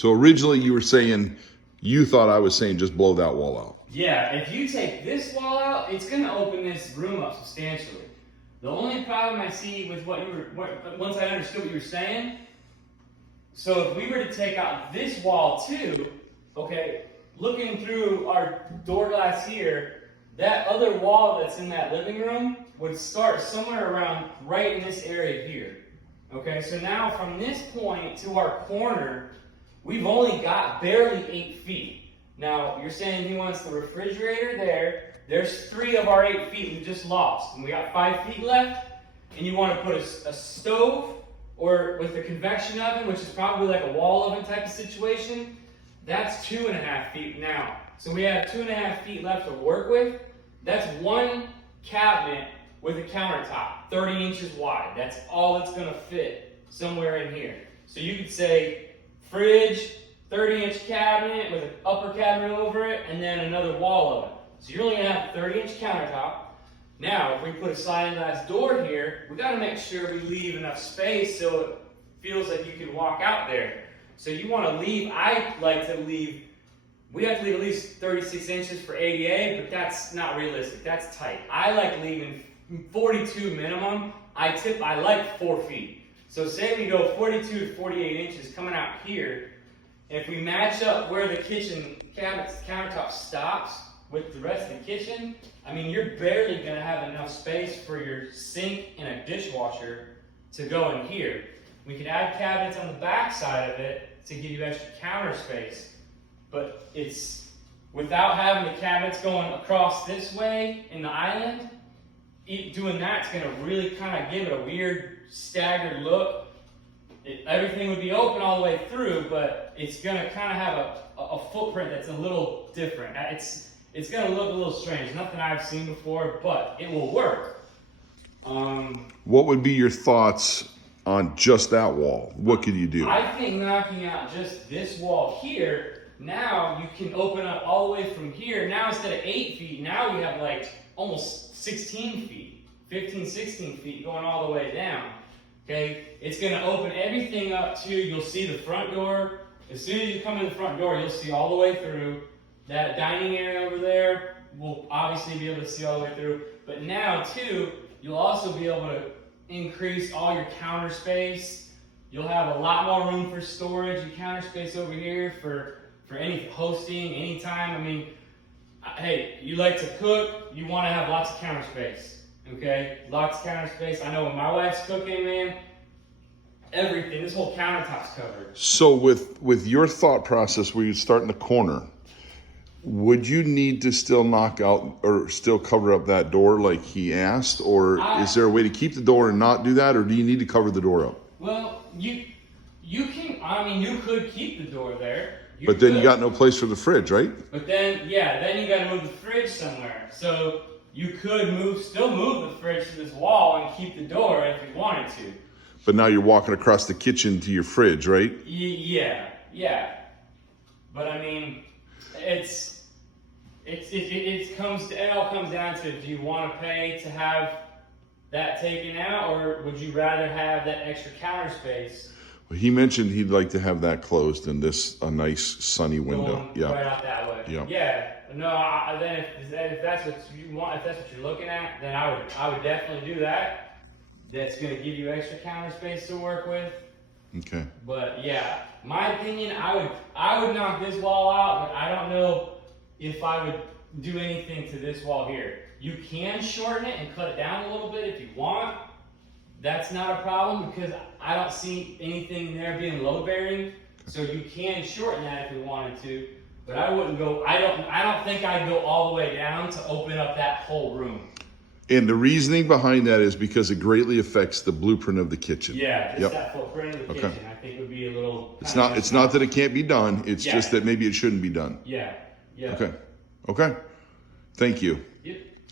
So originally you were saying, you thought I was saying just blow that wall out. Yeah, if you take this wall out, it's going to open this room up substantially. The only problem I see with once I understood what you were saying, so if we were to take out this wall too, okay, looking through our door glass here, that other wall that's in that living room would start somewhere around right in this area here. Okay, so now from this point to our corner, we've only got barely 8 feet. Now, you're saying he wants the refrigerator there. There's 3 of our 8 feet we just lost. And we got 5 feet left. And you want to put a stove or with a convection oven, which is probably like a wall oven type of situation. That's 2.5 feet now. So we have 2.5 feet left to work with. That's one cabinet with a countertop, 30 inches wide. That's all that's going to fit somewhere in here. So you could say fridge, 30-inch cabinet with an upper cabinet over it, and then another wall oven. So you're only going to have a 30-inch countertop. Now, if we put a sliding glass door here, we got to make sure we leave enough space so it feels like you can walk out there. So you want to leave, I like to leave, we have to leave at least 36 inches for ADA, but that's not realistic. That's tight. I like leaving 42 minimum. I like 4 feet. So say we go 42 to 48 inches coming out here. If we match up where the kitchen countertop stops with the rest of the kitchen, I mean, you're barely going to have enough space for your sink and a dishwasher to go in here. We could add cabinets on the back side of it to give you extra counter space, but it's without having the cabinets going across this way in the island. Doing that's going to really kind of give it a weird staggered look. Everything would be open all the way through, but it's going to kind of have a footprint that's a little different. It's going to look a little strange. Nothing I've seen before, but it will work. What would be your thoughts on just that wall? What could you do? I think knocking out just this wall here, now you can open up all the way from here. Now instead of 8 feet, now you have like almost 16 feet, 15, 16 feet going all the way down. Okay, it's going to open everything up to, you'll see the front door. As soon as you come in the front door, you'll see all the way through. That dining area over there, will obviously be able to see all the way through. But now, too, you'll also be able to increase all your counter space. You'll have a lot more room for storage and counter space over here for any hosting, anytime. I mean, hey, you like to cook, you want to have lots of counter space. Okay, lots of counter space. I know when my wife's cooking, man, everything, this whole countertop's covered. So with your thought process where you start in the corner, would you need to still knock out or still cover up that door like he asked? Or is there a way to keep the door and not do that? Or do you need to cover the door up? Well, you can, I mean, you could keep the door there. But then you got no place for the fridge, right? But then, yeah, then you got to move the fridge somewhere. So you could still move the fridge to this wall and keep the door if you wanted to. But now you're walking across the kitchen to your fridge, right? Yeah. But I mean, it all comes down to, do you want to pay to have that taken out, or would you rather have that extra counter space? Well, he mentioned he'd like to have that closed and a nice sunny window. Yeah. Right out that way. Yeah. Yeah. No. Then if that's what you want, if that's what you're looking at, then I would definitely do that. That's going to give you extra counter space to work with. Okay. But yeah, my opinion, I would knock this wall out, but I don't know if I would do anything to this wall here. You can shorten it and cut it down a little bit if you want. That's not a problem because I don't see anything there being load bearing. So you can shorten that if you wanted to. But I wouldn't go, I don't think I'd go all the way down to open up that whole room. And the reasoning behind that is because it greatly affects the blueprint of the kitchen. Yeah, just that footprint of the kitchen, I think would be a little. It's not that it can't be done. It's just that maybe it shouldn't be done. Yeah. Okay. Thank you. Yep.